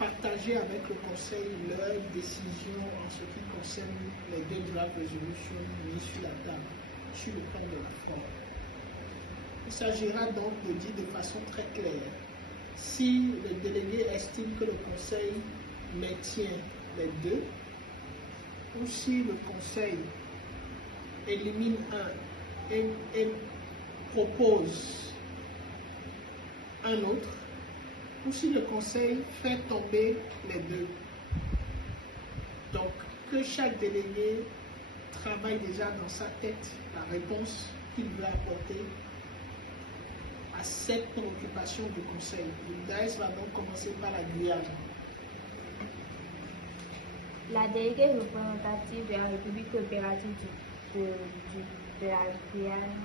partager avec le Conseil leurs décisions en ce qui concerne les deux draft resolutions mises sur la table, sur le plan de la forme. Il s'agira donc de dire de façon très claire si le délégué estime que le Conseil maintient les deux ou si le Conseil élimine un et propose un autre, ou si le Conseil fait tomber les deux. Donc, que chaque délégué travaille déjà dans sa tête la réponse qu'il veut apporter à cette préoccupation du Conseil. Le DAES va donc commencer par la Guyane. La déléguée représentative de la République coopérative de la Guyane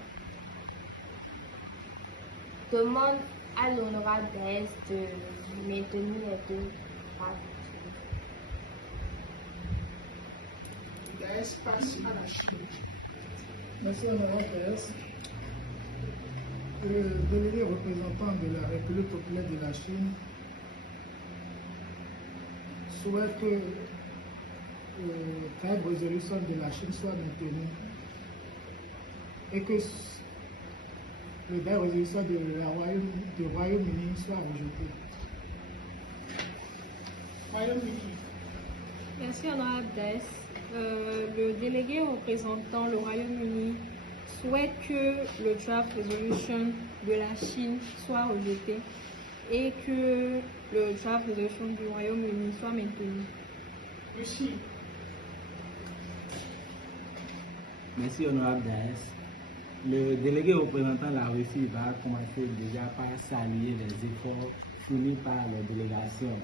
demande à l'honorable DAES de maintenir les deux drafts. Le DAES passe à la Chine. Merci, honorable DAES. Le délégué représentant de la République populaire de la Chine souhaite que le cadre de résolution de la Chine soit maintenu et que le cadre de résolution du Royaume-Uni soit rejeté. Royaume-Uni. Merci, honorable DAES. Le délégué représentant le Royaume-Uni souhaite que le draft resolution de la Chine soit rejeté et que le draft resolution du Royaume-Uni soit maintenu. Russie. Merci, honorable DAES. Le délégué représentant la Russie va commencer déjà par saluer les efforts fournis par les délégations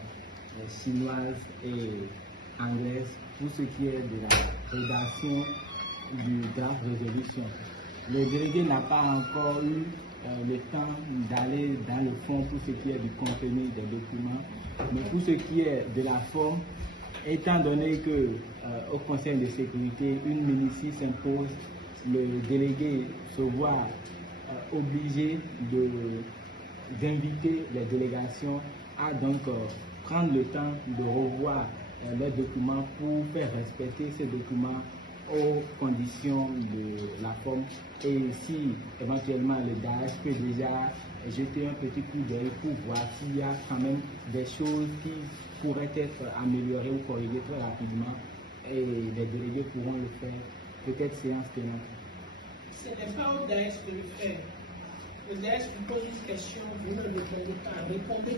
chinoises et anglaises pour ce qui est de la rédaction du draft résolution. Le délégué n'a pas encore eu le temps d'aller dans le fond pour ce qui est du contenu des documents, mais pour ce qui est de la forme, étant donné que au Conseil de sécurité, une minutie s'impose, le délégué se voit obligé d'inviter les délégations à donc prendre le temps de revoir les documents pour faire respecter ces documents aux conditions de la forme, et si éventuellement le DAES peut déjà jeter un petit coup d'œil pour voir s'il y a quand même des choses qui pourraient être améliorées ou corrigées très rapidement, et les délégués pourront le faire, peut-être séance tenante. Ce n'est pas au DAES de le faire. Le DAES vous pose une question, vous ne répondez pas. Répondez